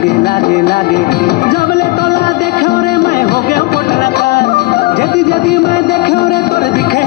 लागे लागे लागे जबले तोला देखो रे मैं हो गया पोटला का जदी जदी मैं देखो रे तोर दिखे